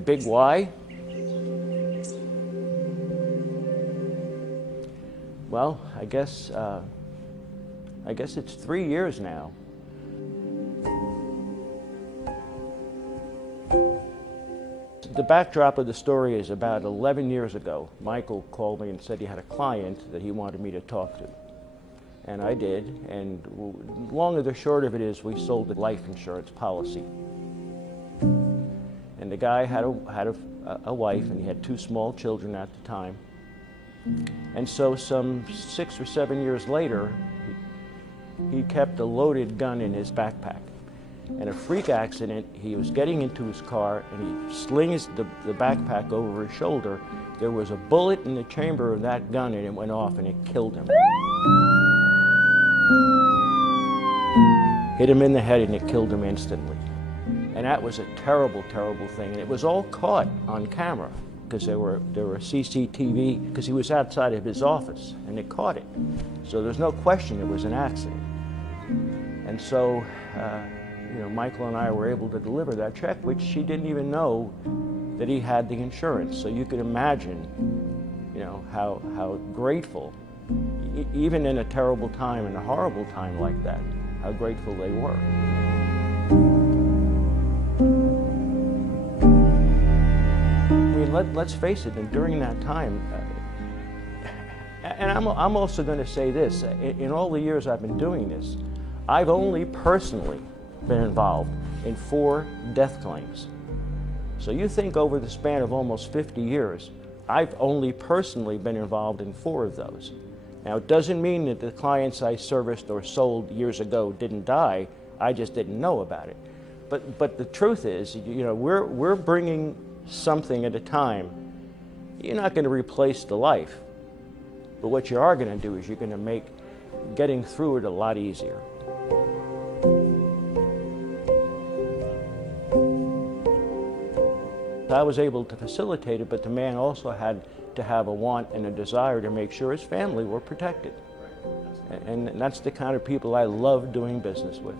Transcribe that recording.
The big why? Well, I guess it's 3 years now. The backdrop of the story is about 11 years ago. Michael called me and said he had a client that he wanted me to talk to. And I did, and long and the short of it is we sold a life insurance policy. And the guy had a wife, and he had 2 small children at the time. And so some 6 or 7 years later, he kept a loaded gun in his backpack. In a freak accident, he was getting into his car and he slings the backpack over his shoulder. There was a bullet in the chamber of that gun and it went off and it killed him. Hit him in the head and it killed him instantly. And that was a terrible, terrible thing. And it was all caught on camera because there were CCTV, because he was outside of his office and it caught it. So there's no question it was an accident. And so, Michael and I were able to deliver that check, which she didn't even know that he had the insurance. So you could imagine, how grateful, even in a terrible time and a horrible time like that, how grateful they were. I mean, let's face it, and during that time, and I'm also going to say this, in all the years I've been doing this, I've only personally been involved in 4 death claims. So you think over the span of almost 50 years, I've only personally been involved in 4 of those. Now, it doesn't mean that the clients I serviced or sold years ago didn't die. I just didn't know about it. But the truth is, we're bringing something at a time. You're not going to replace the life, but what you are going to do is you're going to make getting through it a lot easier. I was able to facilitate it, but the man also had to have a want and a desire to make sure his family were protected. And that's the kind of people I love doing business with.